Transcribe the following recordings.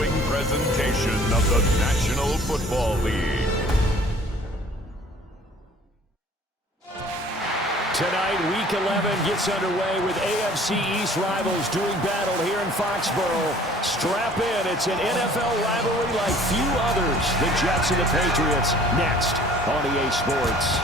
following presentation of the National Football League. Tonight, Week 11 gets underway with AFC East rivals doing battle here in Foxborough. Strap in. It's an NFL rivalry like few others. The Jets and the Patriots next on EA Sports.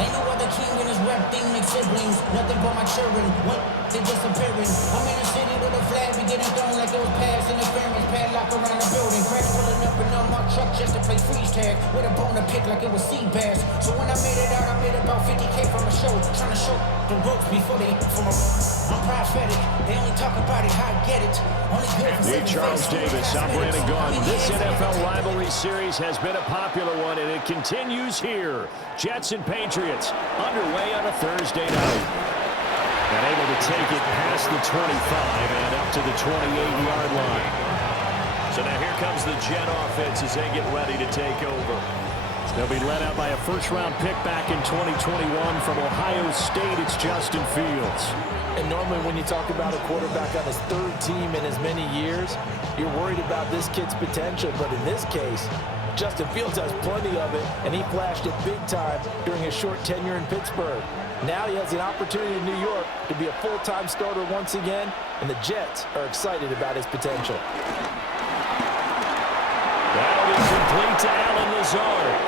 Ain't no other king in his rap thing make siblings. Nothing but my children. What? They disappearing. I'm in a city with a flag. We getting thrown like it was pass interference. Padlock around the building. Cracks pulling up in a mark truck just to play freeze tag. With a bone to pick like it was sea bass. So when I made it out, I made about 50K from a show. Trying to show the ropes before they from a... I'm prophetic. They only talk about it, how I get it. Only good for with Charles Davis, I'm Brandon Gaughan. This NFL rivalry series has been a popular one, and it continues here. Jets and Patriots underway on a Thursday night. And able to take it past the 25 and up to the 28-yard line. So now here comes the Jet offense as they get ready to take over. They'll be led out by a first-round pick back in 2021 from Ohio State. It's Justin Fields. And normally when you talk about a quarterback on his third team in as many years, you're worried about this kid's potential. But in this case, Justin Fields has plenty of it, and he flashed it big time during his short tenure in Pittsburgh. Now he has an opportunity in New York to be a full-time starter once again, and the Jets are excited about his potential. That'll be complete to Allen Lazard.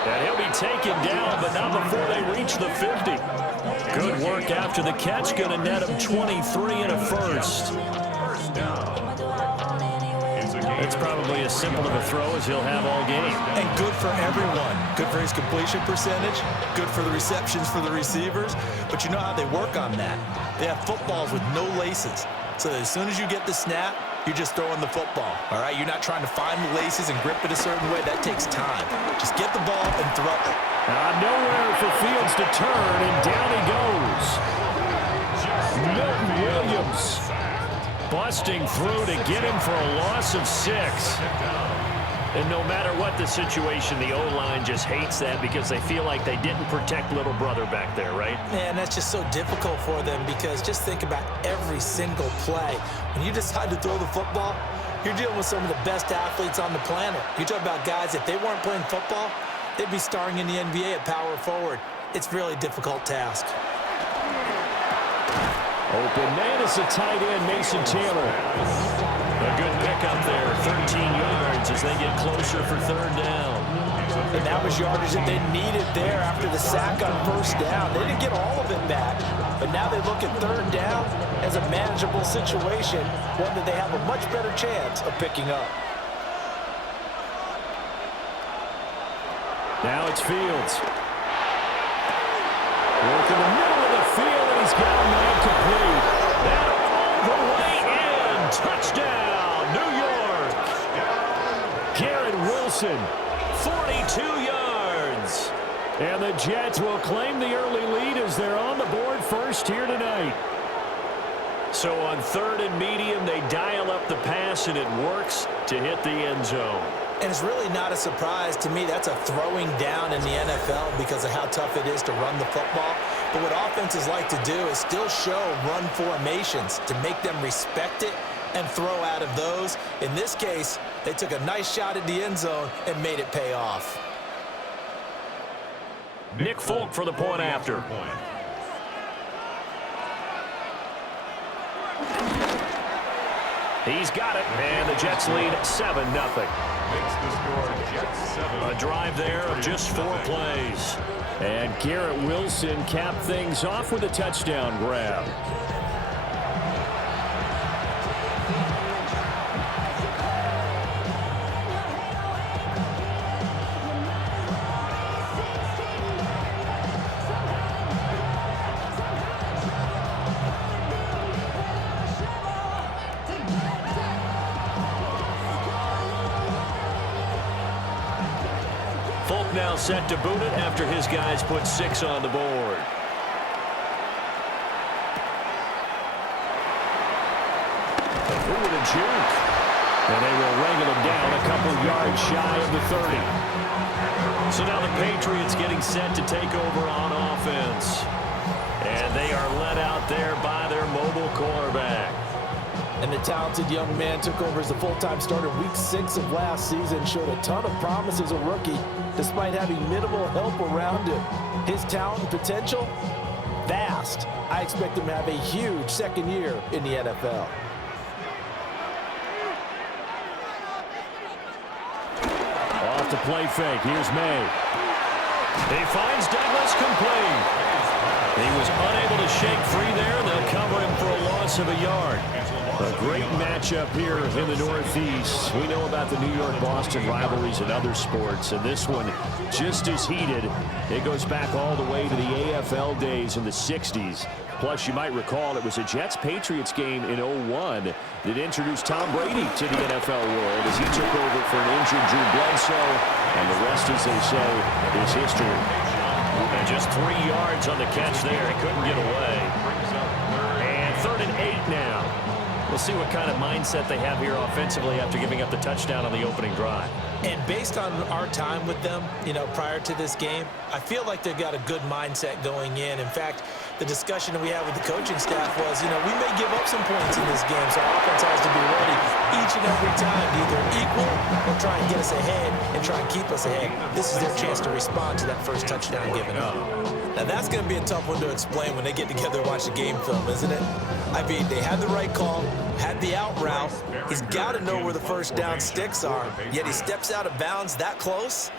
And he'll be taken down, but not before they reach the 50. Good work after the catch. Going to net him 23 and a first. It's probably as simple of a throw as he'll have all game. And good for everyone. Good for his completion percentage. Good for the receptions for the receivers. But you know how they work on that. They have footballs with no laces. So that as soon as you get the snap, you're just throwing the football, all right? You're not trying to find the laces and grip it a certain way. That takes time. Just get the ball and throw it. Nowhere for Fields to turn, and down he goes. Milton Williams busting through to get him for a loss of 6. And no matter what the situation, the O-line just hates that because they feel like they didn't protect little brother back there, right? Man, that's just so difficult for them because just think about every single play. When you decide to throw the football, you're dealing with some of the best athletes on the planet. You talk about guys, if they weren't playing football, they'd be starring in the NBA at power forward. It's a really difficult task. Open man is the tight end, Mason Taylor. A good pickup there, 13 yards as they get closer for third down. And that was yardage that they needed there after the sack on first down. They didn't get all of it back, but now they look at third down as a manageable situation, one that they have a much better chance of picking up. Now it's Fields. Work in the middle of the field, and he's got a man complete. That all the way in. Touchdown, New York. Garrett Wilson, 42 yards. And the Jets will claim the early lead as they're on the board first here tonight. So on third and medium, they dial up the pass, and it works to hit the end zone. And it's really not a surprise to me. That's a throwing down in the NFL because of how tough it is to run the football. But what offenses like to do is still show run formations to make them respect it and throw out of those. In this case, they took a nice shot at the end zone and made it pay off. Nick Folk for the point after. He's got it, and the Jets lead 7-0. A drive there of just 4 plays. And Garrett Wilson capped things off with a touchdown grab. Folk now set to boot it after his guys put 6 on the board. Ooh, the juke. And they will wrangle him down a couple yards shy of the 30. So now the Patriots getting set to take over on offense. And they are led out there by their mobile quarterback. And the talented young man took over as the full-time starter week 6 of last season, showed a ton of promise as a rookie, despite having minimal help around him. His talent and potential, vast. I expect him to have a huge second year in the NFL. Off the play fake. Here's May. He finds Douglas complete. He was unable to shake free there. They'll cover him for a loss of a yard. A great matchup here in the Northeast. We know about the New York-Boston rivalries in other sports, and this one just as heated. It goes back all the way to the AFL days in the 60s. Plus, you might recall it was a Jets-Patriots game in 01 that introduced Tom Brady to the NFL world as he took over for an injured Drew Bledsoe, and the rest, as they say, is history. And just 3 yards on the catch there. He couldn't get away. And 3rd and 8 now. We'll see what kind of mindset they have here offensively after giving up the touchdown on the opening drive. And based on our time with them, prior to this game, I feel like they've got a good mindset going in. In fact, the discussion that we had with the coaching staff was, we may give up some points in this game, so our offense has to be ready each and every time to either equal or try and get us ahead and try and keep us ahead. This is their chance to respond to that first touchdown given up. Now, that's going to be a tough one to explain when they get together and watch the game film, isn't it? I mean, they had the right call, had the out route. He's got to know where the first down sticks are, yet he steps out of bounds that close.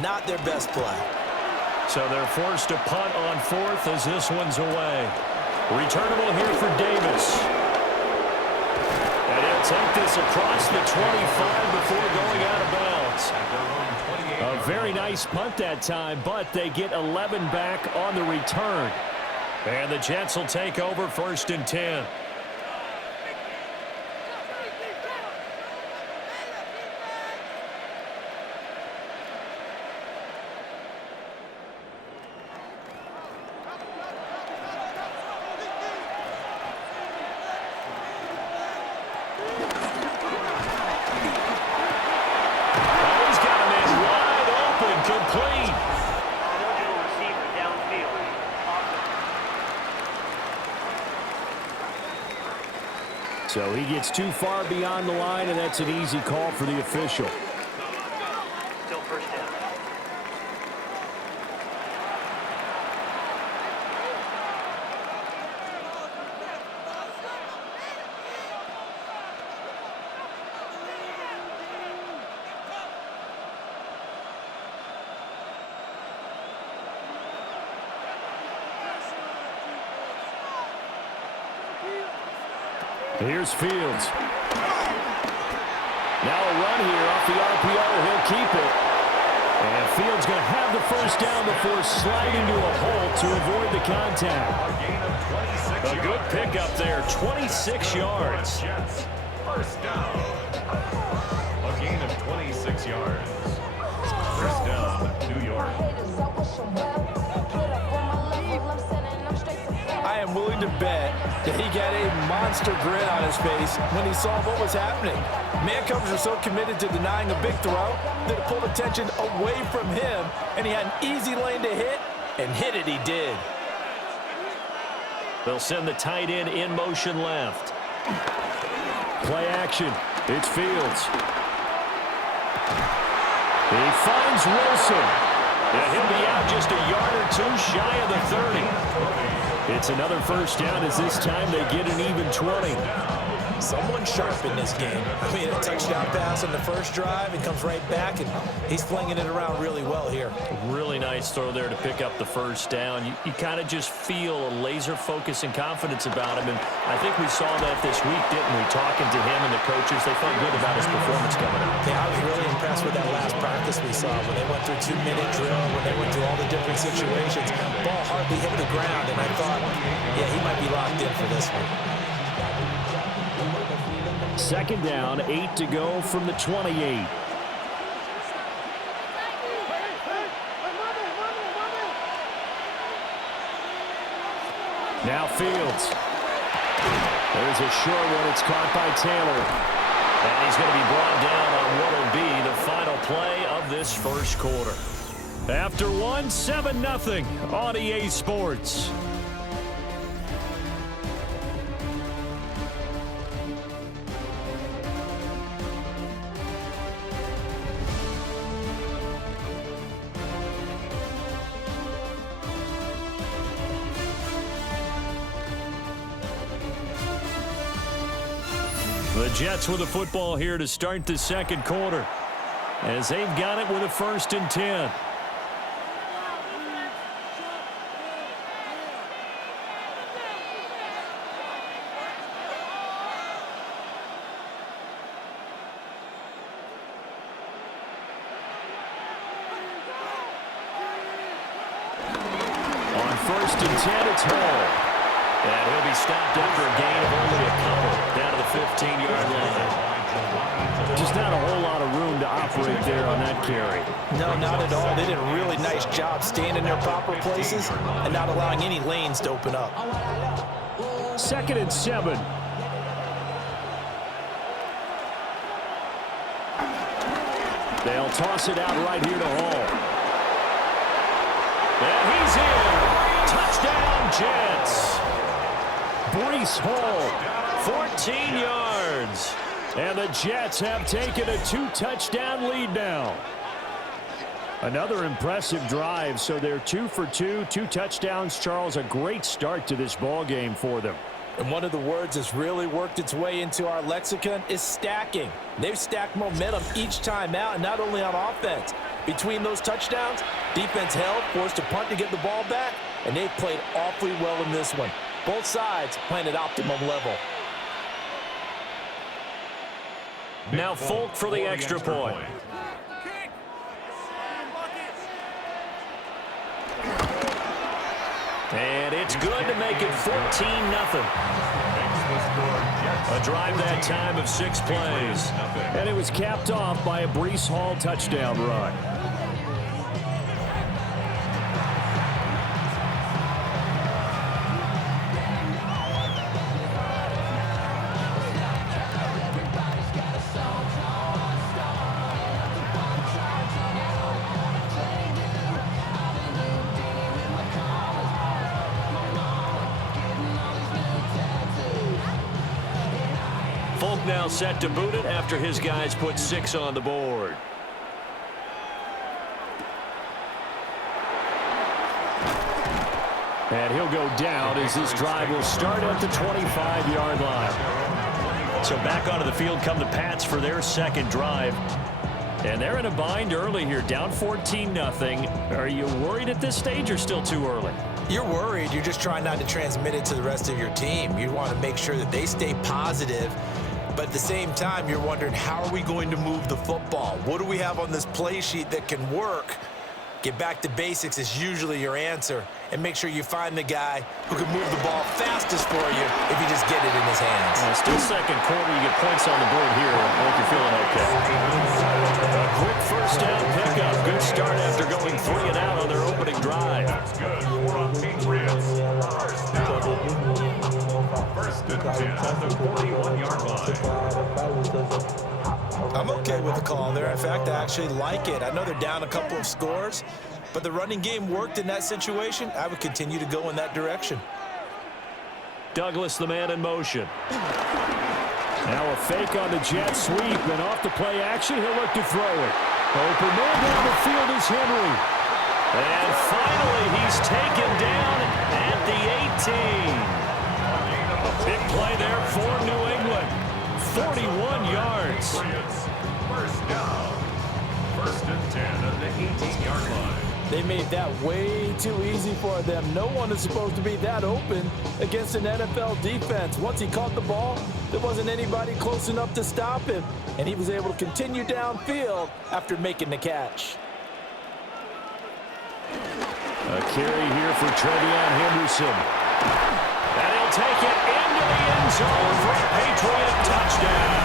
Not their best play. So they're forced to punt on 4th as this one's away. Returnable here for Davis. And he'll take this across the 25 before going out of bounds. A very nice punt that time, but they get 11 back on the return. And the Jets will take over 1st and 10. So he gets too far beyond the line, and that's an easy call for the official. Still first down. Here's Fields. Now a run here off the RPO. He'll keep it. And Fields going to have the first down before sliding to a hole to avoid the contact. A good pickup there, 26 yards. First down. A gain of 26 yards. First down, New York. I am willing to bet that he got a monster grin on his face when he saw what was happening. Man coverage was so committed to denying a big throw that it pulled attention away from him, and he had an easy lane to hit, and hit it he did. They'll send the tight end in motion left. Play action. It's Fields. He finds Wilson. And he'll be out just a yard or two shy of the 30. It's another first down as this time they get an even 20. Someone sharp in this game. I mean, a touchdown pass on the first drive and comes right back, and he's flinging it around really well here. Really nice throw there to pick up the first down. You kind of just feel a laser focus and confidence about him, and I think we saw that this week, didn't we? Talking to him and the coaches, they felt good about his performance coming out. Yeah, I was really impressed with that last practice we saw when they went through 2-minute drill, when they went through all the different situations. Ball hardly hit the ground, and I thought, yeah, he might be locked in for this one. Second down, 8 to go from the 28. Now Fields. There's a short one. It's caught by Taylor. And he's going to be brought down on what will be the this first quarter. After one, 7-0 on EA Sports. The Jets with the football here to start the second quarter, as they've got it with a 1st and 10. On 1st and 10, it's Hall. And he'll be stopped after a gain of only a couple down to the 15-yard line. Just not a whole lot of room to operate there on that carry. No, not at all. They did a really nice job staying in their proper places and not allowing any lanes to open up. 2nd and 7. They'll toss it out right here to Hall. And he's in. Touchdown, Jets. Breece Hall, 14 yards. And the Jets have taken a 2-touchdown lead now. Another impressive drive, so they're 2 for 2, 2 touchdowns. Charles, a great start to this ball game for them. And one of the words that's really worked its way into our lexicon is stacking. They've stacked momentum each time out, and not only on offense. Between those touchdowns, defense held, forced a punt to get the ball back, and they've played awfully well in this one. Both sides playing at optimum level. Now Folk for the extra point. And it's good to make it 14-0. A drive that time of 6 plays. And it was capped off by a Breece Hall touchdown run. Folk now set to boot it after his guys put 6 on the board. And he'll go down as this drive will start at the 25-yard line. So back onto the field come the Pats for their second drive. And they're in a bind early here, down 14-0. Are you worried at this stage or still too early? You're worried. You're just trying not to transmit it to the rest of your team. You want to make sure that they stay positive. But at the same time, you're wondering, how are we going to move the football? What do we have on this play sheet that can work? Get back to basics is usually your answer. And make sure you find the guy who can move the ball fastest for you if you just get it in his hands. Still second quarter, you get points on the board here. I hope you're feeling okay. A quick first down pickup. Good start after going 3 and out on their opening drive. That's good for a Patriots first down. 1st and 10 at the 41-yard line. I'm okay with the call there. In fact, I actually like it. I know they're down a couple of scores, but the running game worked in that situation. I would continue to go in that direction. Douglas, the man in motion. Now a fake on the jet sweep, and off the play action, he'll look to throw it. Open man down the field is Henry. And finally, he's taken down at the 18. Big play there for New England. 41 yards. First down. 1st and 10 at the 18-yard line. They made that way too easy for them. No one is supposed to be that open against an NFL defense. Once he caught the ball, there wasn't anybody close enough to stop him, and he was able to continue downfield after making the catch. A carry here for Trevion Henderson. And he'll take it into the end zone for a Patriot touchdown.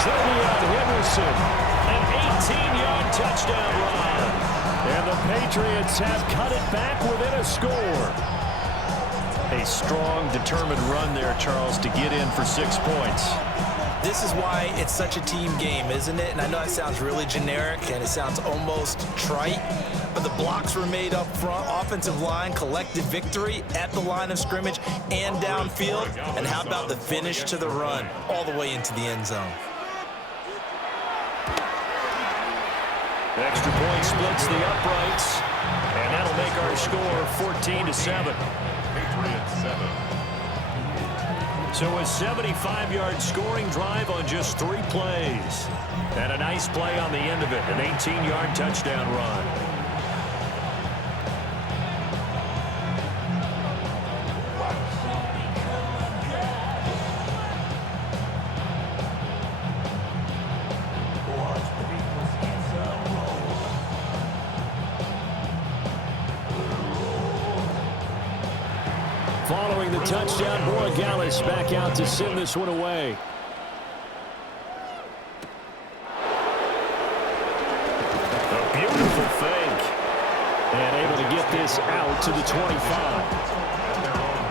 Trevion Henderson, an 18-yard touchdown run. And the Patriots have cut it back within a score. A strong, determined run there, Charles, to get in for 6 points. This is why it's such a team game, isn't it? And I know it sounds really generic and it sounds almost trite, but the blocks were made up front, offensive line, collective victory at the line of scrimmage and downfield. And how about the finish to the run all the way into the end zone? Extra point splits the uprights, and that'll make our score 14-7. Patriots 7. So a 75-yard scoring drive on just 3 plays. And a nice play on the end of it, an 18-yard touchdown run. Following the touchdown, Borregales back out to send this one away. A beautiful fake. And able to get this out to the 25.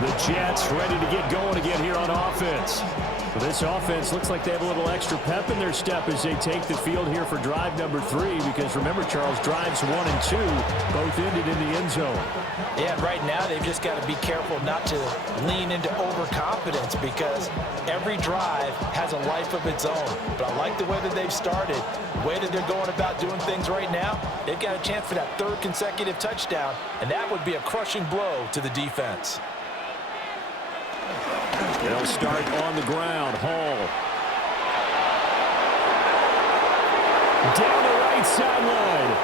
The Jets ready to get going again here on offense. Well, this offense looks like they have a little extra pep in their step as they take the field here for drive number 3. Because remember, Charles, drives 1 and 2 both ended in the end zone. Yeah, right now they've just got to be careful not to lean into overconfidence because every drive has a life of its own. But I like the way that they've started, the way that they're going about doing things right now. They've got a chance for that 3rd consecutive touchdown, and that would be a crushing blow to the defense. They'll start on the ground. Hall. Down the right sideline.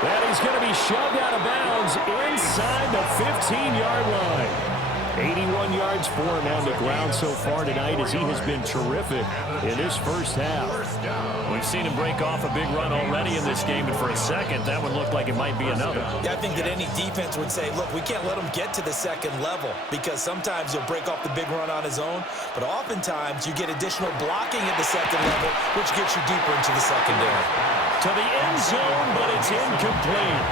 And he's going to be shoved out of bounds inside the 15-yard line. 81 yards for him on the ground so far tonight as he has been terrific in this first half. We've seen him break off a big run already in this game, and for a second, that would look like it might be another. Yeah, I think that any defense would say, look, we can't let him get to the 2nd level because sometimes he'll break off the big run on his own, but oftentimes you get additional blocking at the 2nd level, which gets you deeper into the secondary. To the end zone, but it's incomplete.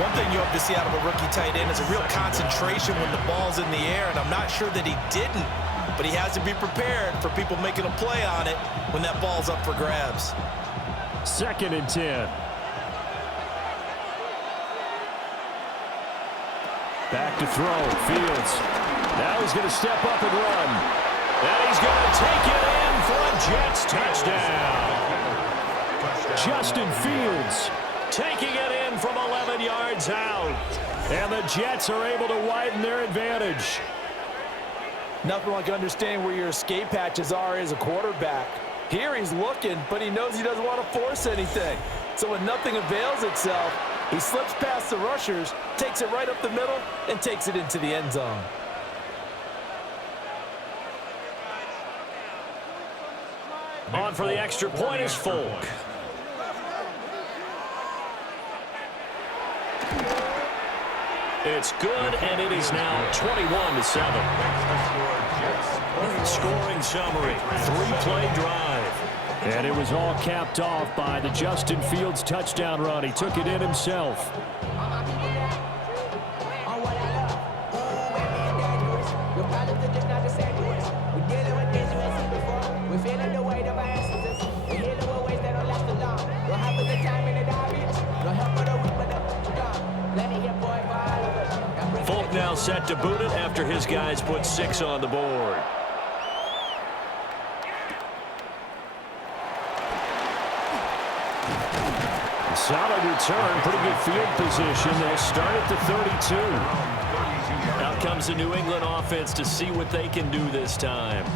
One thing you hope to see out of a rookie tight end is a real concentration when the ball's in the air, and I'm not sure that he didn't, but he has to be prepared for people making a play on it when that ball's up for grabs. 2nd and 10. Back to throw, Fields. Now he's going to step up and run. And he's going to take it in for a Jets touchdown. Justin Fields taking it in from 11 yards out. And the Jets are able to widen their advantage. Nothing like understanding where your escape hatches are as a quarterback. Here he's looking, but he knows he doesn't want to force anything. So when nothing avails itself, he slips past the rushers, takes it right up the middle, and takes it into the end zone. On for the extra point is Folk. It's good, and it is now 21-7. Scoring summary, 3-play drive. And it was all capped off by the Justin Fields touchdown run. He took it in himself. Folk now set to boot it after his guys put 6 on the board. Solid return, pretty good field position. They'll start at the 32. Out comes the New England offense to see what they can do this time.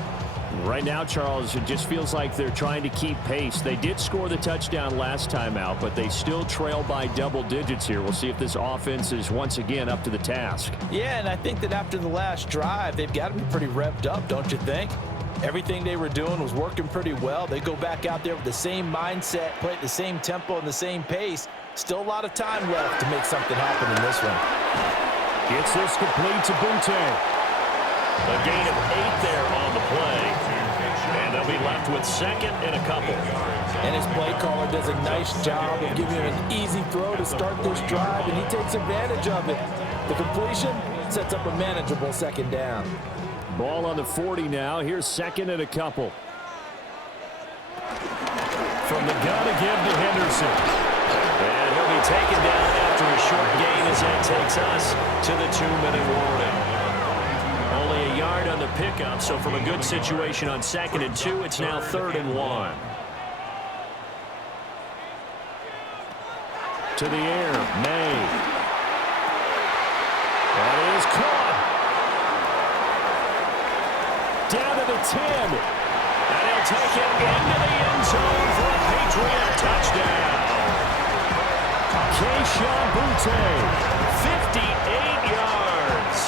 Right now, Charles, it just feels like they're trying to keep pace. They did score the touchdown last time out, but they still trail by double digits here. We'll see if this offense is once again up to the task. Yeah, and I think that after the last drive, they've got to be pretty revved up, don't you think? Everything they were doing was working pretty well. They go back out there with the same mindset, play at the same tempo and the same pace. Still a lot of time left to make something happen in this one. Gets this complete to Bunte. A gain of 8 there on the play. And they'll be left with 2nd and a couple. And his play caller does a nice job of giving him an easy throw to start this drive, and he takes advantage of it. The completion sets up a manageable 2nd down. Ball on the 40 now. Here's second and a couple. From the gun again to Henderson. And he'll be taken down after a short gain as that takes us to the 2-minute warning. Only a yard on the pickup, so from a good situation on 2nd and 2, it's now 3rd and 1. To the air, May. That is caught. Down to the 10. And he'll take it into the end zone for a Patriot touchdown. Keyshawn Butte, 58 yards.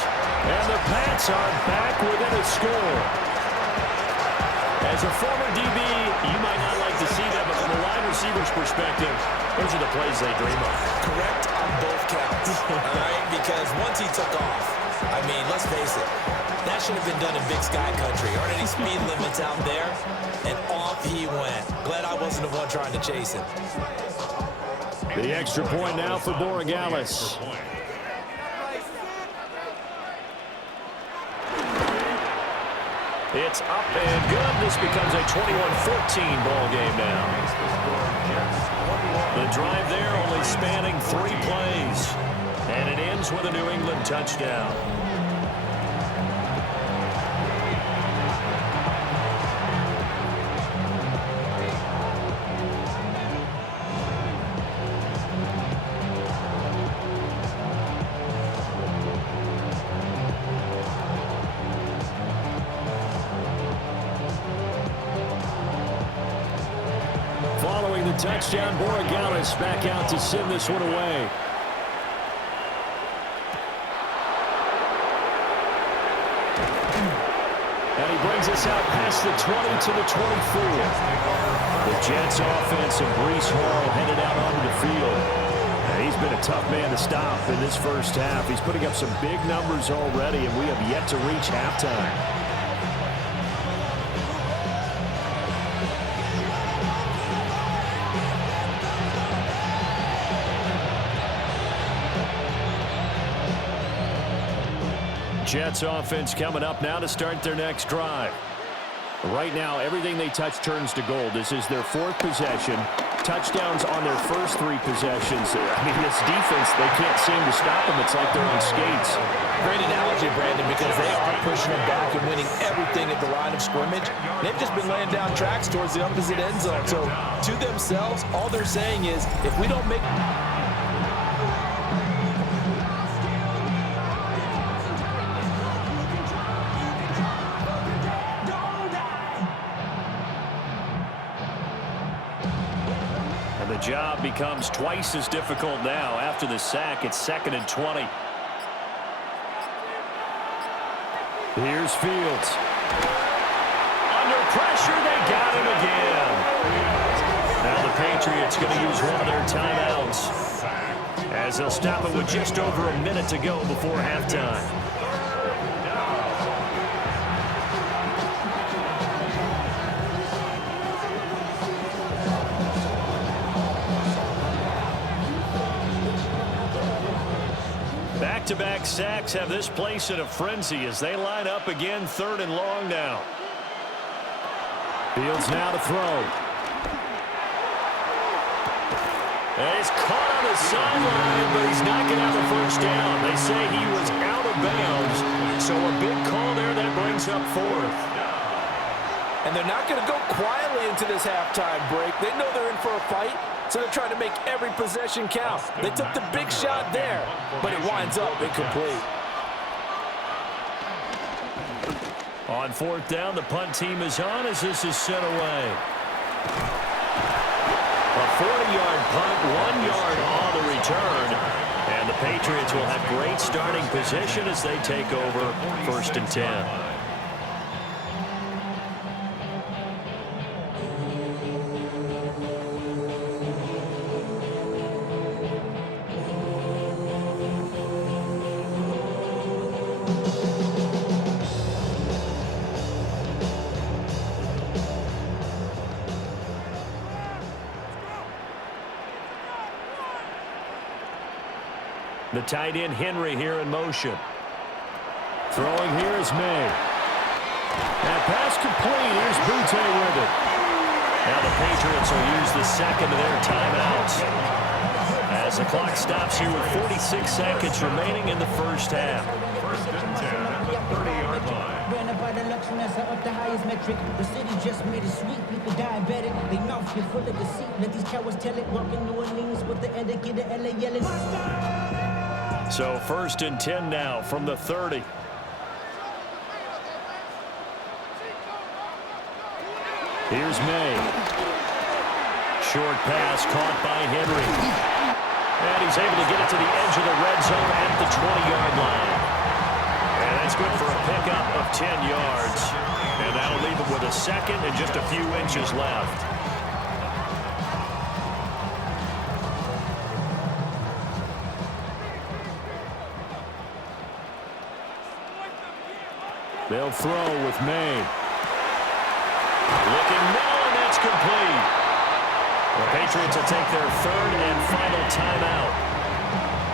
And the Pats are back within a score. As a former DB, you might not like to see that, but from a wide receiver's perspective, those are the plays they dream of. Correct on both counts, all right? Because once he took off, I mean, let's face it, that should have been done in Big Sky Country. Aren't any speed limits out there? And off he went. Glad I wasn't the one trying to chase him. The extra point now for Borregales. It's up and good. This becomes a 21-14 ball game now. The drive there only spanning 3 plays. And it ends with a New England touchdown. Following the touchdown, Borregales back out to send this one away. And he brings us out past the 20 to the 24. The Jets offense and Breece Hall headed out onto the field. And he's been a tough man to stop in this first half. He's putting up some big numbers already, and we have yet to reach halftime. Jets offense coming up now to start their next drive. Right now, everything they touch turns to gold. This is their 4th possession. Touchdowns on their first 3 possessions. I mean, this defense, they can't seem to stop them. It's like they're on skates. Great analogy, Brandon, because they are pushing them back and winning everything at the line of scrimmage. They've just been laying down tracks towards the opposite end zone. So, to themselves, all they're saying is, if we don't make... The job becomes twice as difficult now. After the sack, it's 2nd and 20. Here's Fields. Under pressure, they got him again. Now the Patriots going to use one of their timeouts, as they'll stop it with just over a minute to go before halftime. Back-to-back sacks have this place in a frenzy as they line up again, 3rd and long now. Fields now to throw. And he's caught on the sideline, but he's not going to have a first down. They say he was out of bounds, so a big call there that brings up 4th. And they're not going to go quietly into this halftime break. They know they're in for a fight, so they're trying to make every possession count. They took the big shot there, but it winds up incomplete. On 4th down, the punt team is on as this is sent away. A 40-yard punt, 1 yard on the return. And the Patriots will have great starting position as they take over 1st and 10. The tight end Henry here in motion. Throwing here is May. And pass complete. Here's Butte with it. Now the Patriots will use the second of their timeouts as the clock stops here with 46 seconds remaining in the first half. First and 10 at the 30-yard line. Ran up by the luxuriness up the highest metric. The city just made it sweet. People diabetic. They mouth get full of deceit. Let these cowards tell it. Walking New Orleans with the etiquette of LA yelling. So first and 10 now from the 30. Here's May. Short pass caught by Henry. And he's able to get it to the edge of the red zone at the 20-yard line. And that's good for a pickup of 10 yards. And that'll leave him with a second and just a few inches left. They'll throw with May. Looking now, and that's complete. The Patriots will take their third and final timeout,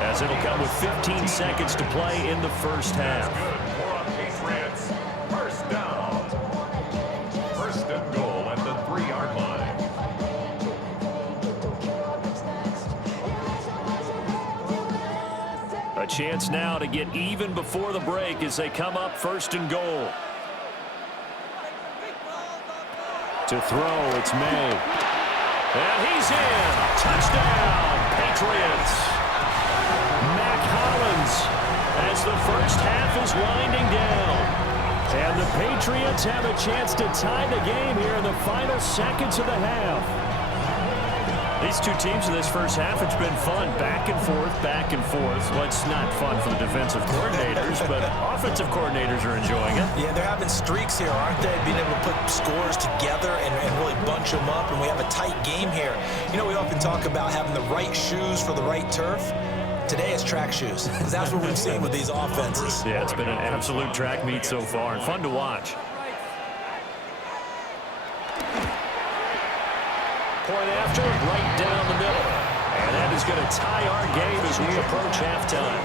as it'll come with 15 seconds to play in the first half. Good for a Patriots. First down. First and goal at the 3-yard line. A chance now to get even before the break as they come up first and goal. To throw, it's May. And he's in. Touchdown, Patriots. Mac Hollins as the first half is winding down. And the Patriots have a chance to tie the game here in the final seconds of the half. These two teams in this first half, it's been fun. Back and forth, back and forth. Well, it's not fun for the defensive coordinators, but offensive coordinators are enjoying it. Yeah, they're having streaks here, aren't they? Being able to put scores together and really bunch them up, and we have a tight game here. You know, we often talk about having the right shoes for the right turf. Today it's track shoes, because that's what we've seen with these offenses. Yeah, it's been an absolute track meet so far, and fun to watch. Point after, right down the middle. And that is going to tie our game as we approach halftime.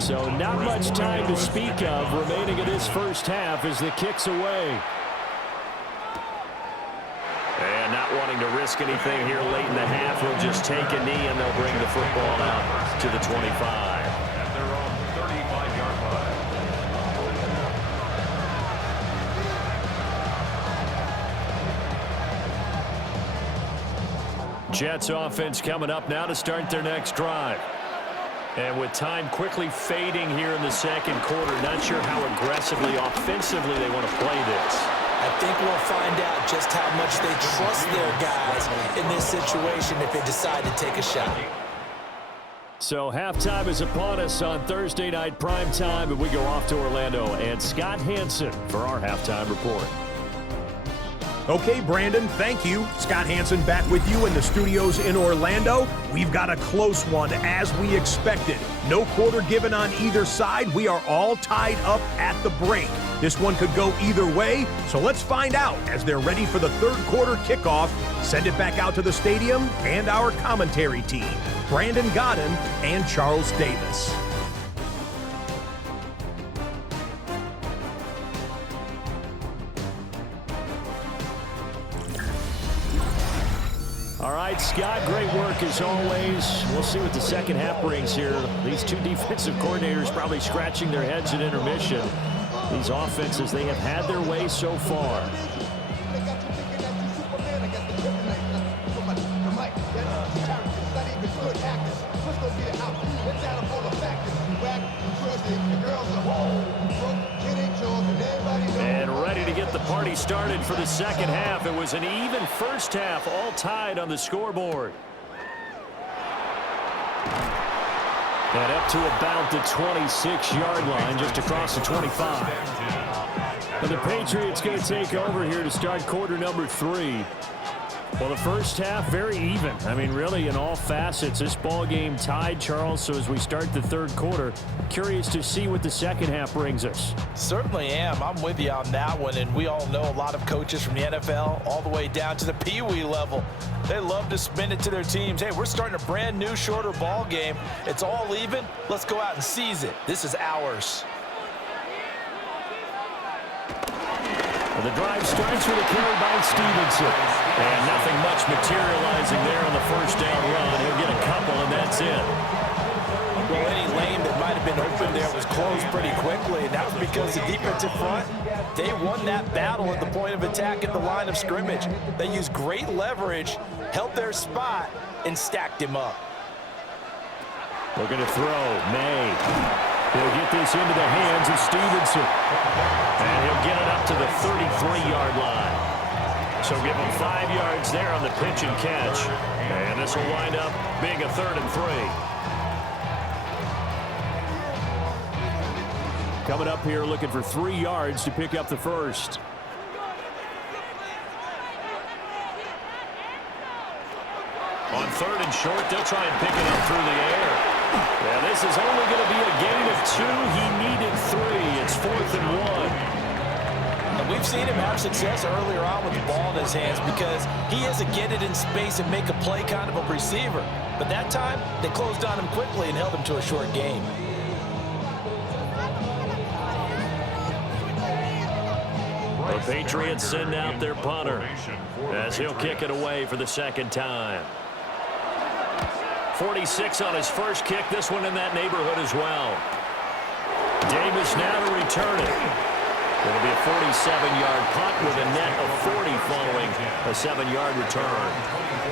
So not much time to speak of remaining in this first half as the kick's away. And not wanting to risk anything here late in the half, he'll just take a knee and they'll bring the football out to the 25. At their own 35-yard line. Jets offense coming up now to start their next drive. And with time quickly fading here in the second quarter, not sure how aggressively, offensively they want to play this. I think we'll find out just how much they trust their guys in this situation if they decide to take a shot. So halftime is upon us on Thursday night primetime, and we go off to Orlando. And Scott Hansen for our halftime report. Okay, Brandon, thank you. Scott Hansen back with you in the studios in Orlando. We've got a close one, as we expected. No quarter given on either side. We are all tied up at the break. This one could go either way, so let's find out as they're ready for the third quarter kickoff. Send it back out to the stadium and our commentary team, Brandon Godden and Charles Davis. All right, Scott, great work as always. We'll see what the second half brings here. These two defensive coordinators probably scratching their heads at intermission. These offenses, they have had their way so far. And ready to get the party started for the second half. It was an even first half, all tied on the scoreboard. And up to about the 26-yard line, just across the 25. And the Patriots going to take over here to start quarter number 3. Well, the first half, very even. I mean, really, in all facets, this ball game tied, Charles. So as we start the third quarter, curious to see what the second half brings us. Certainly am. I'm with you on that one. And we all know a lot of coaches from the NFL all the way down to the Pee Wee level. They love to spin it to their teams. Hey, we're starting a brand new, shorter ball game. It's all even. Let's go out and seize it. This is ours. The drive starts with a carry by Stevenson. And nothing much materializing there on the first down run. He'll get a couple, and that's it. Well, any lane that might have been open there was closed pretty quickly, and that was because the defensive front, they won that battle at the point of attack at the line of scrimmage. They used great leverage, held their spot, and stacked him up. Looking to throw. May. He'll get this into the hands of Stevenson. And he'll get it up to the 33-yard line. So give him 5 yards there on the pitch and catch. And this will wind up being a 3rd and 3. Coming up here looking for 3 yards to pick up the first. On 3rd and short, they'll try and pick it up through the air. Yeah, this is only going to be a gain of 2. He needed 3. It's 4th and 1. And we've seen him have success earlier on with the ball in his hands because he is a get it in space and make a play kind of a receiver. But that time, they closed on him quickly and held him to a short gain. The Patriots send out their punter as he'll kick it away for the second time. 46 on his first kick. This one in that neighborhood as well. Davis now to return it. It'll be a 47-yard punt with a net of 40 following a 7-yard return.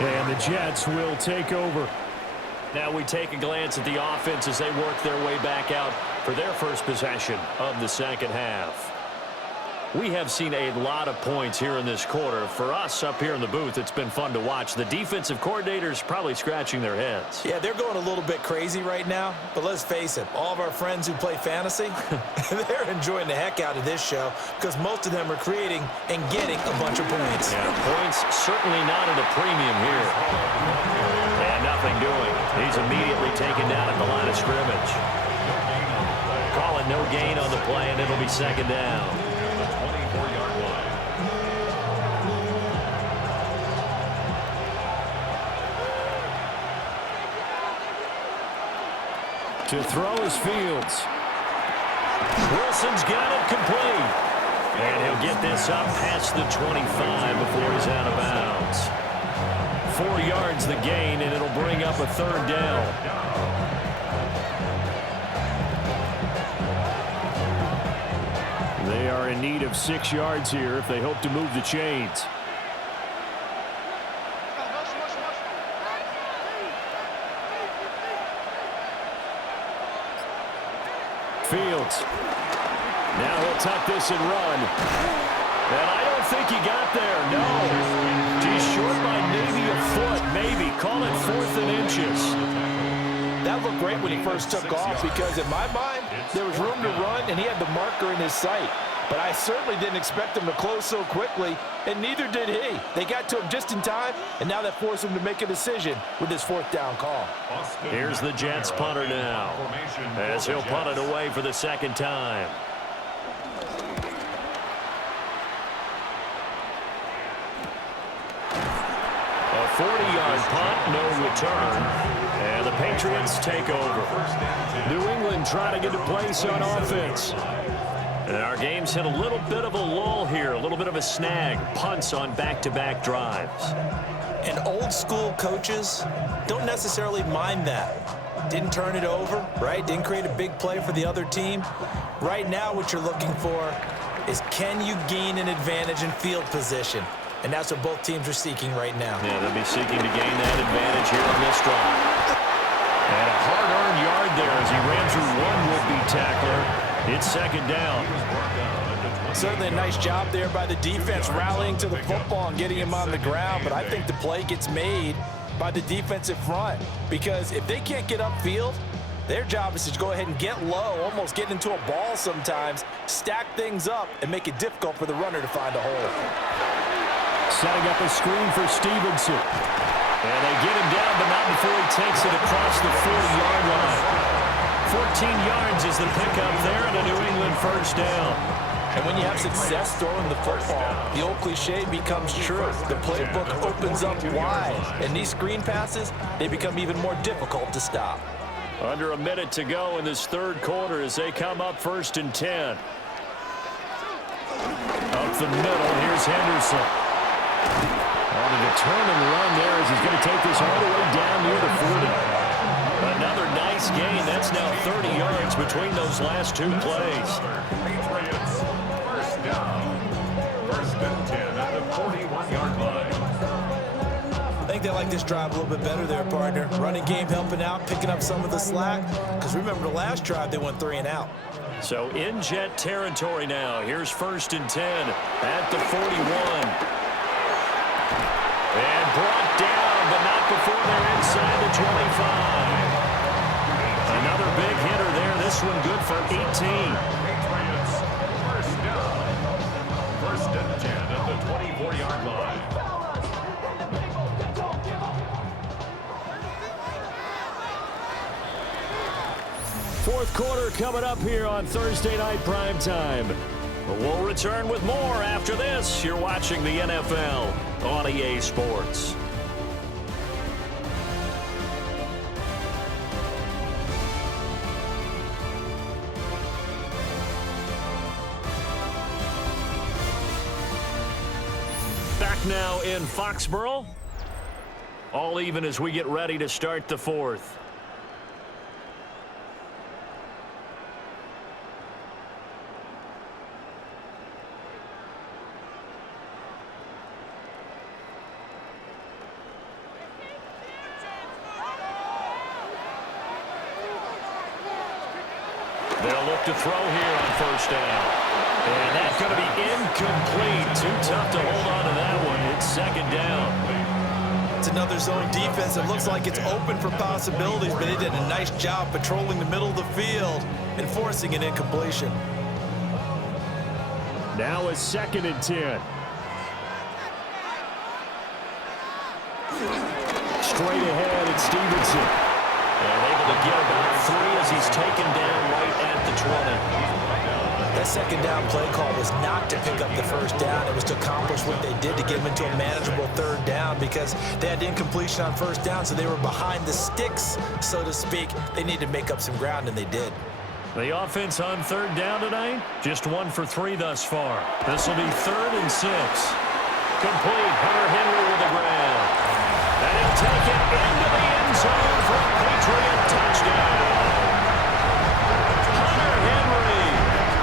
And the Jets will take over. Now we take a glance at the offense as they work their way back out for their first possession of the second half. We have seen a lot of points here in this quarter. For us up here in the booth, it's been fun to watch. The defensive coordinators probably scratching their heads. Yeah, they're going a little bit crazy right now. But let's face it, all of our friends who play fantasy, they're enjoying the heck out of this show because most of them are creating and getting a bunch of points. Yeah, points certainly not at a premium here. And nothing doing. He's immediately taken down at the line of scrimmage. Calling no gain on the play, and it'll be second down. To throw is Fields. Wilson's got it complete. And he'll get this up past the 25 before he's out of bounds. 4 yards the gain, and it'll bring up a 3rd down. They are in need of 6 yards here if they hope to move the chains. Fields. Now he'll tuck this and run. And I don't think he got there. No. He's short by maybe a foot. Maybe. Call it 4th and inches. That looked great when he first took off because in my mind, there was room to run and he had the marker in his sight. But I certainly didn't expect him to close so quickly, and neither did he. They got to him just in time, and now that forced him to make a decision with this 4th down call. Here's the Jets punter now, as he'll punt it away for the second time. A 40-yard punt, no return, and the Patriots take over. New England trying to get a place on offense. And our game's hit a little bit of a lull here, a little bit of a snag. Punts on back-to-back drives. And old school coaches don't necessarily mind that. Didn't turn it over, right? Didn't create a big play for the other team. Right now what you're looking for is can you gain an advantage in field position? And that's what both teams are seeking right now. Yeah, they'll be seeking to gain that advantage here on this drive. And a hard-earned yard there as he ran through one would-be tackler. It's second down. Certainly a nice job there by the defense rallying to the football and getting him on the ground, but I think the play gets made by the defensive front because if they can't get upfield, Their job is to go ahead and get low, almost get into a ball sometimes, stack things up, and make it difficult for the runner to find a hole. Setting up a screen for Stevenson. And they get him down, but not before he takes it across the 40-yard line. 14 yards is the pickup there, and a New England first down. And when you have success throwing the football, the old cliche becomes true. The playbook opens up wide, and these screen passes, they become even more difficult to stop. Under a minute to go in this third quarter as they come up 1st and 10. Up the middle, here's Henderson. On a determined run there as he's going to take this all the way down near the 40. Another nice gain. That's now 30 yards between those last two plays. Patriots, first down. 1st and 10 at the 41-yard line. I think they like this drive a little bit better there, partner. Running game helping out, picking up some of the slack. Because remember the last drive, they went 3 and out. So in Jet territory now. Here's 1st and 10 at the 41. And brought down, but not before they're inside the 25. Another big hitter there. This one good for 18. Patriots, first down. 1st and 10 at the 24-yard line. Fourth quarter coming up here on Thursday Night Primetime. We'll return with more after this. You're watching the NFL on EA Sports. Back now in Foxborough. All even as we get ready to start the fourth. They'll look to throw here on 1st down. And that's going to be incomplete. Too tough to hold on to that one. It's 2nd down. It's another zone defense. It looks like it's open for possibilities, but they did a nice job patrolling the middle of the field and forcing an incompletion. Now it's 2nd and 10. Straight ahead, it's Stevenson. And able to get about 3 as he's taken down right at the 20. That 2nd down play call was not to pick up the 1st down. It was to accomplish what they did to get them into a manageable 3rd down because they had incompletion on 1st down, so they were behind the sticks, so to speak. They needed to make up some ground, and they did. The offense on 3rd down tonight, just 1 for 3 thus far. This will be 3rd and 6. Complete. Hunter Henry with the grab. And he'll take it into the end zone for a Patriot touchdown. Hunter Henry,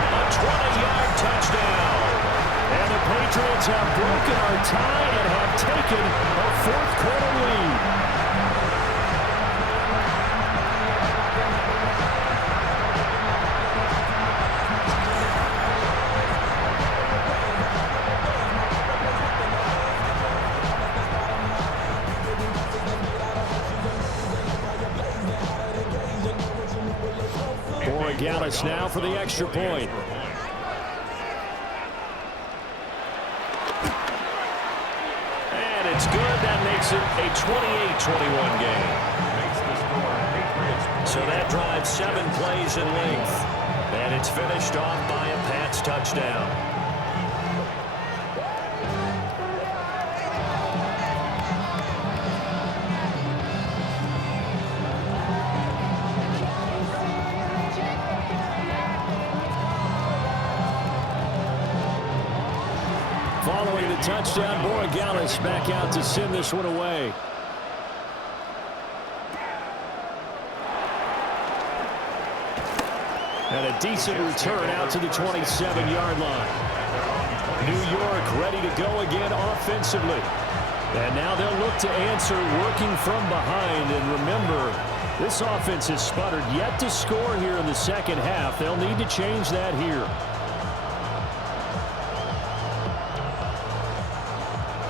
a 20-yard touchdown. And the Patriots have broken our tie and have taken a 4th quarter lead. Gallis now for the extra point. And it's good. That makes it a 28-21 game. So that drives 7 plays in length. And it's finished off by a Pats touchdown. Following the touchdown, Gallis back out to send this one away. And a decent return out to the 27-yard line. New York ready to go again offensively. And now they'll look to answer working from behind. And remember, this offense has sputtered yet to score here in the second half. They'll need to change that here.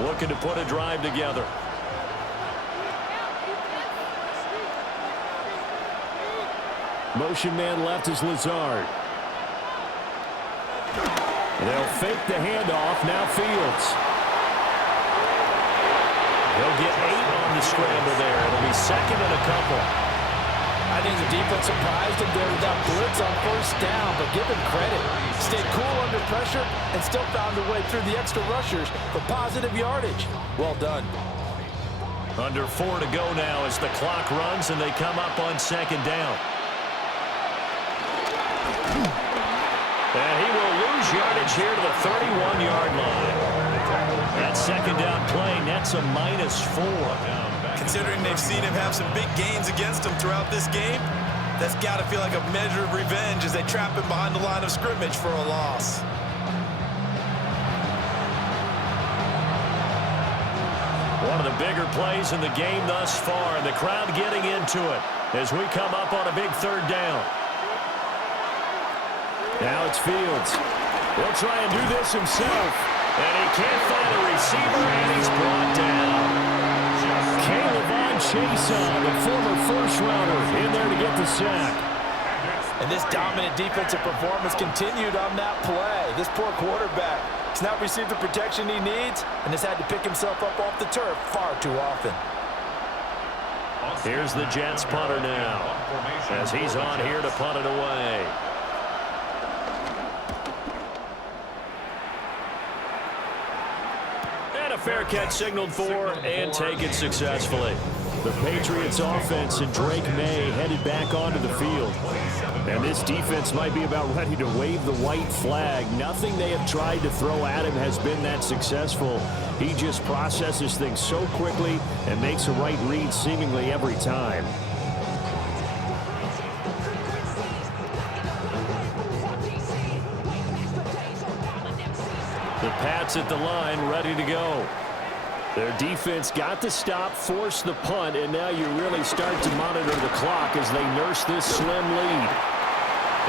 Looking to put a drive together. Motion man left is Lazard. They'll fake the handoff. Now Fields. He'll get 8 on the scramble there. It'll be second and a couple. I think the defense surprised him there with that blitz on first down, but give him credit. Stayed cool under pressure and still found a way through the extra rushers for positive yardage. Well done. Under 4 to go now as the clock runs and they come up on second down. And he will lose yardage here to the 31-yard line. That second down play nets a -4. Considering they've seen him have some big gains against him throughout this game, that's got to feel like a measure of revenge as they trap him behind the line of scrimmage for a loss. One of the bigger plays in the game thus far, and the crowd getting into it as we come up on a big third down. Now it's Fields. He'll try and do this himself. And he can't find a receiver, and he's brought down. Chase on, the former first-rounder, in there to get the sack. And this dominant defensive performance continued on that play. This poor quarterback has not received the protection he needs and has had to pick himself up off the turf far too often. Here's the Jets punter now as he's on here to punt it away. And a fair catch signaled for and taken successfully. The Patriots offense and Drake May headed back onto the field. And this defense might be about ready to wave the white flag. Nothing they have tried to throw at him has been that successful. He just processes things so quickly and makes a right read seemingly every time. The Pats at the line ready to go. Their defense got the stop, forced the punt, and now you really start to monitor the clock as they nurse this slim lead.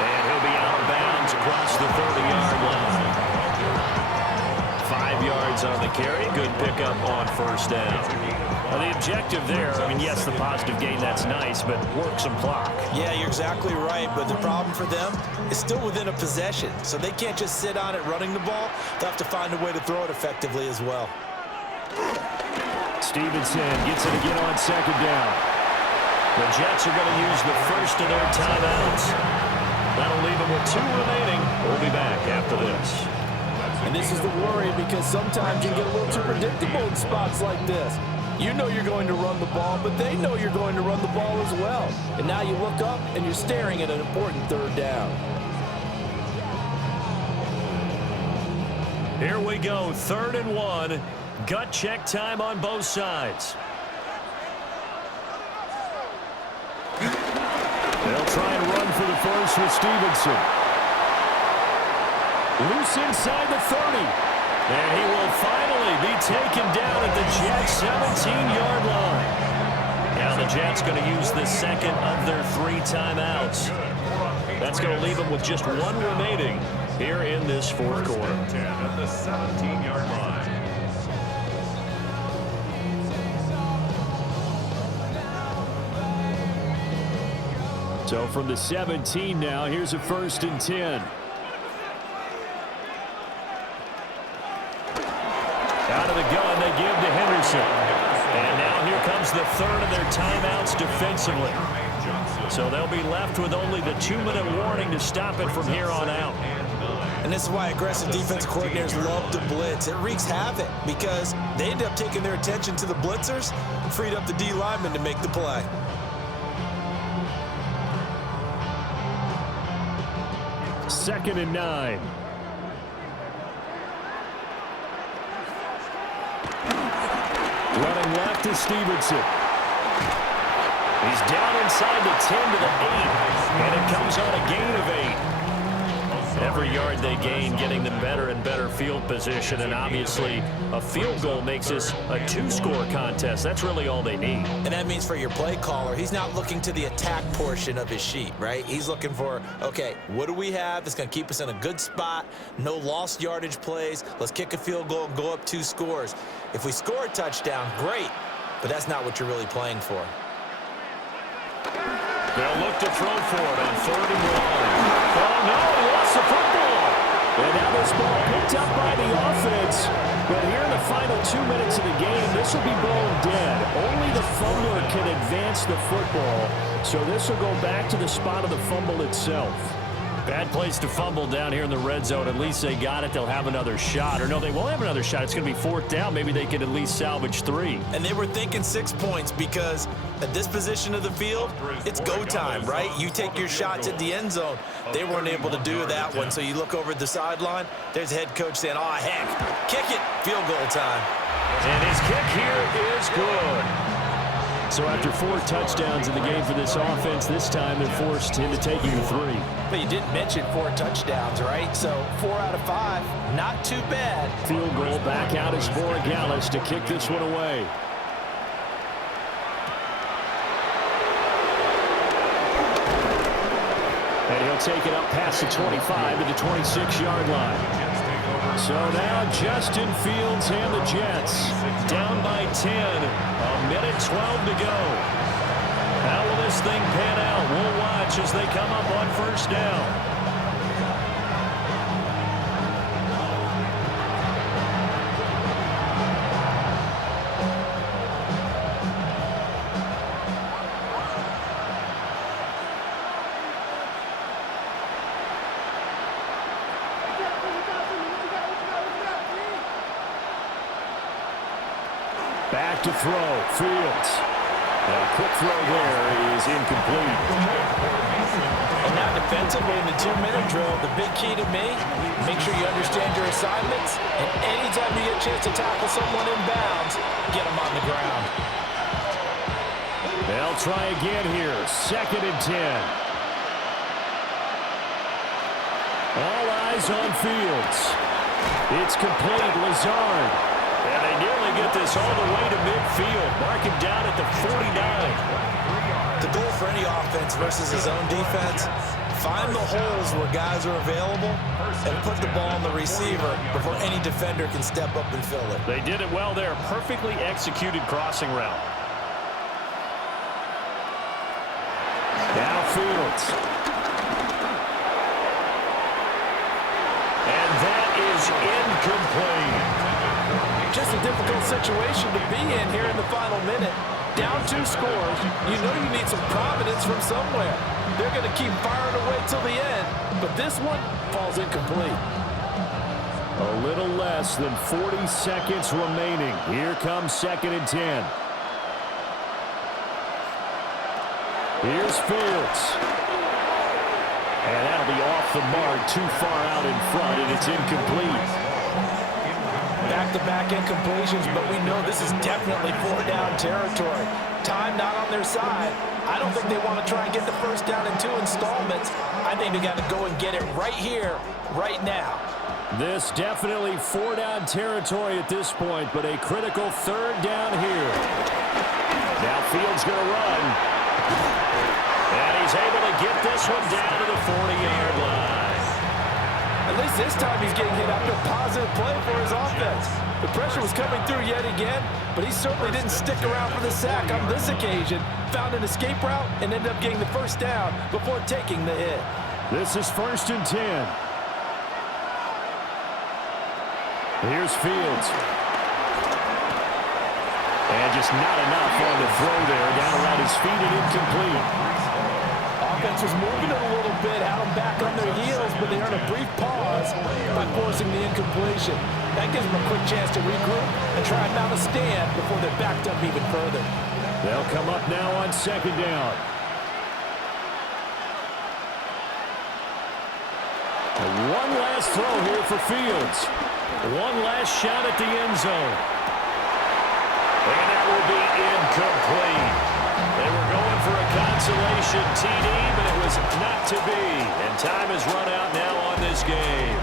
And he'll be out of bounds across the 30-yard line. 5 yards on the carry. Good pickup on first down. Well, the objective there, I mean, yes, the positive gain, that's nice, but work some clock. Yeah, you're exactly right, but the problem for them is still within a possession, so they can't just sit on it running the ball. They'll have to find a way to throw it effectively as well. Stevenson gets it again on second down. The Jets are going to use the first of their timeouts. That'll leave them with 2 remaining. We'll be back after this. And this is the worry because sometimes you get a little too predictable in spots like this. You know you're going to run the ball, but they know you're going to run the ball as well. And now you look up and you're staring at an important third down. Here we go, 3rd and 1. Gut check time on both sides. They'll try and run for the first with Stevenson. Loose inside the 30. And he will finally be taken down at the Jets' 17-yard line. Now the Jets going to use the second of their 3 timeouts. That's going to leave them with just 1 remaining here in this 4th quarter. At the 17-yard line. So from the 17 now, here's a 1st and 10. Out of the gun, they give to Henderson. And now here comes the 3rd of their timeouts defensively. So they'll be left with only the 2-minute warning to stop it from here on out. And this is why aggressive defensive coordinators love to blitz. It wreaks havoc because they end up taking their attention to the blitzers, freed up the D lineman to make the play. Second and 9. Running left is Stevenson. He's down inside the 10 to the 8, and it comes on a gain of 8. Every yard they gain, getting them better and better field position, and obviously a field goal makes this a 2-score contest. That's really all they need. And that means for your play caller, he's not looking to the attack portion of his sheet, right? He's looking for, okay, what do we have that's going to keep us in a good spot? No lost yardage plays. Let's kick a field goal and go up 2 scores. If we score a touchdown, great, but that's not what you're really playing for. They'll look to throw for it on 3rd and 1. Oh, no, he lost the football. And now this ball picked up by the offense. But here in the final 2 minutes of the game, this will be blown dead. Only the fumbler can advance the football. So this will go back to the spot of the fumble itself. Bad place to fumble down here in the red zone. At least they got it. They'll have another shot. Or no, they won't have another shot. It's going to be 4th down. Maybe they can at least salvage 3. And they were thinking 6 points because at this position of the field, it's go time, right? You take your shots at the end zone. They weren't able to do that one. So you look over at the sideline, there's the head coach saying, oh, heck, kick it, field goal time. And his kick here is good. So after 4 touchdowns in the game for this offense, this time they're forced into taking the 3. But you didn't mention 4 touchdowns, right? So 4 out of 5, not too bad. Field goal back out is for Gallus to kick this one away. And he'll take it up past the 25 to the 26-yard line. So now Justin Fields and the Jets down by 10. A minute 12 to go. How will this thing pan out? We'll watch as they come up on 1st down. Back to throw, Fields. A quick throw there is incomplete. And now defensively in the 2-minute drill, the big key to me, make sure you understand your assignments, and anytime you get a chance to tackle someone in bounds, get them on the ground. They'll try again here, 2nd and 10. All eyes on Fields. It's complete, Lazard. And they nearly get this all the way to midfield. Mark him down at the 49. The goal for any offense versus his own defense, find the holes where guys are available and put the ball on the receiver before any defender can step up and fill it. They did it well there. Perfectly executed crossing route. Now Fields. And that is incomplete. Just a difficult situation to be in here in the final minute. Down 2 scores, you know you need some providence from somewhere. They're going to keep firing away till the end, but this one falls incomplete. A little less than 40 seconds remaining. Here comes 2nd and 10. Here's Fields. And that'll be off the mark, too far out in front, and it's incomplete. Back-to-back incompletions, but we know this is definitely 4-down territory. Time not on their side. I don't think they want to try and get the 1st down in 2 installments. I think they got to go and get it right here, right now. This definitely 4-down territory at this point, but a critical 3rd down here. Now Fields going to run. And he's able to get this one down to the 40-yard line. At least this time he's getting hit after a positive play for his offense. The pressure was coming through yet again, but he certainly didn't stick around for the sack on this occasion. Found an escape route and ended up getting the 1st down before taking the hit. This is 1st and 10. Here's Fields. And just not enough on the throw there. Down around his feet and incomplete. Offense was moving it a little bit, had them back on their heels, but they earned a brief pause by forcing the incompletion. That gives them a quick chance to regroup and try and mount a stand before they're backed up even further. They'll come up now on 2nd down. And one last throw here for Fields. One last shot at the end zone. And that will be incomplete. They were going for a consolation TD, but it was not to be. And time has run out now on this game.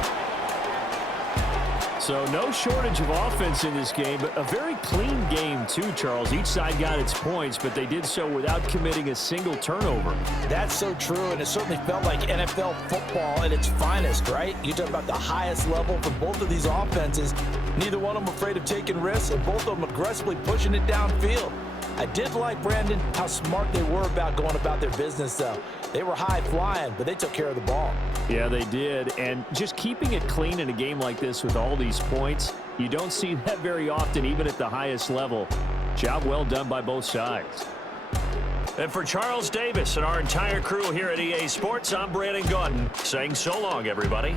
So no shortage of offense in this game, but a very clean game too, Charles. Each side got its points, but they did so without committing a single turnover. That's so true, and it certainly felt like NFL football at its finest, right? You talk about the highest level for both of these offenses. Neither one of them afraid of taking risks, and both of them aggressively pushing it downfield. I did like, Brandon, how smart they were about going about their business, though. They were high flying, but they took care of the ball. Yeah, they did. And just keeping it clean in a game like this with all these points, you don't see that very often, even at the highest level. Job well done by both sides. And for Charles Davis and our entire crew here at EA Sports, I'm Brandon Gaudin saying so long, everybody.